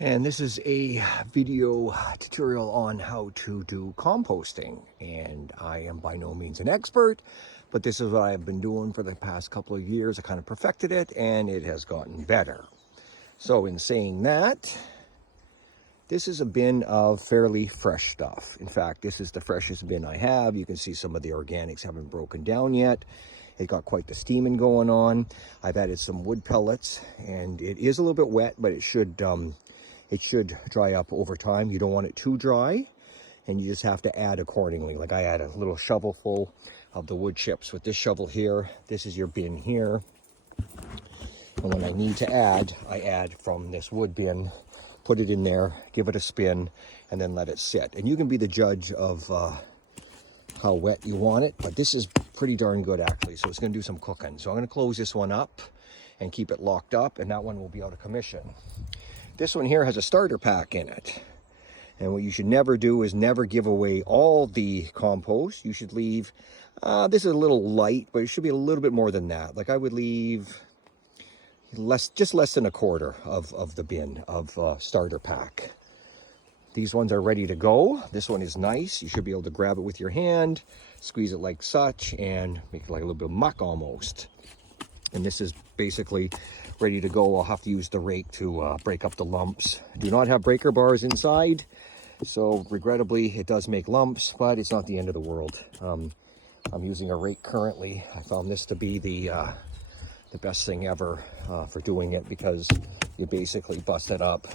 And this is a video tutorial on how to do composting. And I am by no means an expert, but this is what I've been doing for the past couple of years. I kind of perfected it and it has gotten better. So in saying that, this is a bin of fairly fresh stuff. In fact, this is the freshest bin I have. You can see some of the organics haven't broken down yet. It got quite the steaming going on. I've added some wood pellets and it is a little bit wet, but it should dry up over time. You don't want it too dry, and you just have to add accordingly. Like I add a little shovelful of the wood chips with this shovel here. This is your bin here. And when I need to add, I add from this wood bin, put it in there, give it a spin, and then let it sit. And you can be the judge of how wet you want it, but this is pretty darn good actually. So it's gonna do some cooking. So I'm gonna close this one up and keep it locked up, and that one will be out of commission. This one here has a starter pack in it. And what you should never do is never give away all the compost. You should leave, this is a little light, but it should be a little bit more than that. Like I would leave just less than a quarter of the bin of starter pack. These ones are ready to go. This one is nice. You should be able to grab it with your hand, squeeze it like such, and make it like a little bit of muck almost. And this is basically ready to go. I'll have to use the rake to break up the lumps. Do not have breaker bars inside, so regrettably it does make lumps, but it's not the end of the world. I'm using a rake currently. I found this to be the best thing ever for doing it, because you basically bust it up,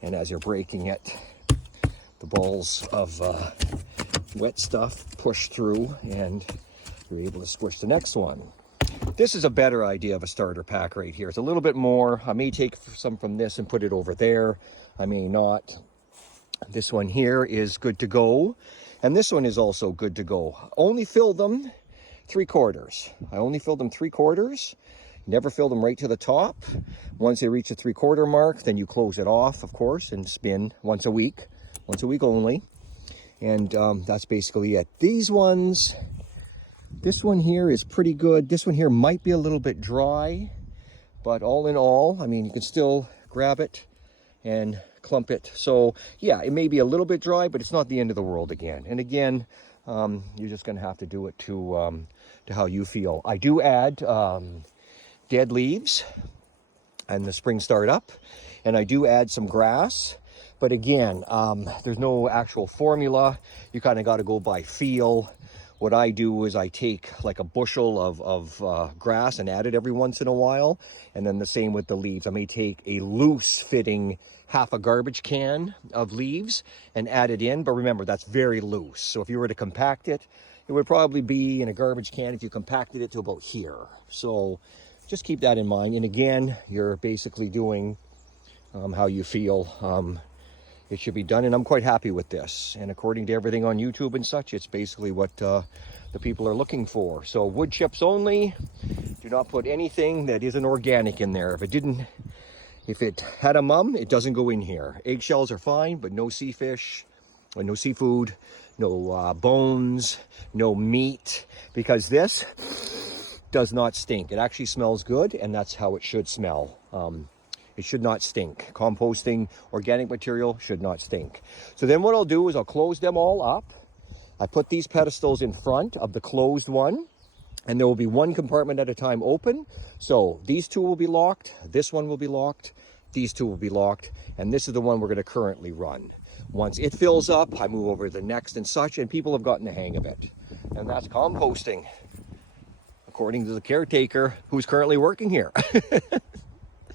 and as you're breaking it, the balls of wet stuff push through and you're able to squish the next one. This is a better idea of a starter pack right here. It's a little bit more. I may take some from this and put it over there. I may not. This one here is good to go. And this one is also good to go. Only fill them 3/4. I only filled them 3/4. Never fill them right to the top. Once they reach the 3/4 mark, then you close it off, of course, and spin once a week only. And that's basically it. These ones, this one here is pretty good. This one here might be a little bit dry, but all in all, I mean, you can still grab it and clump it. So yeah, it may be a little bit dry, but it's not the end of the world again. And again, you're just gonna have to do it to how you feel. I do add dead leaves and the spring start up, and I do add some grass. But again, there's no actual formula. You kind of got to go by feel. What I do is I take like a bushel of grass and add it every once in a while. And then the same with the leaves. I may take a loose fitting half a garbage can of leaves and add it in. But remember, that's very loose. So if you were to compact it, it would probably be in a garbage can if you compacted it to about here. So just keep that in mind. And again, you're basically doing how you feel. It should be done, and I'm quite happy with this. And according to everything on YouTube and such, it's basically what the people are looking for. So wood chips only. Do not put anything that isn't organic in there. If it had a mum, it doesn't go in here. Eggshells are fine, but no sea fish, or no seafood, no bones, no meat, because this does not stink. It actually smells good, and that's how it should smell. It should not stink. Composting organic material should not stink. So then what I'll do is I'll close them all up. I put these pedestals in front of the closed one, and there will be one compartment at a time open. So these two will be locked, this one will be locked, these two will be locked, and this is the one we're going to currently run. Once it fills up, I move over to the next and such, and people have gotten the hang of it. And that's composting, according to the caretaker who's currently working here.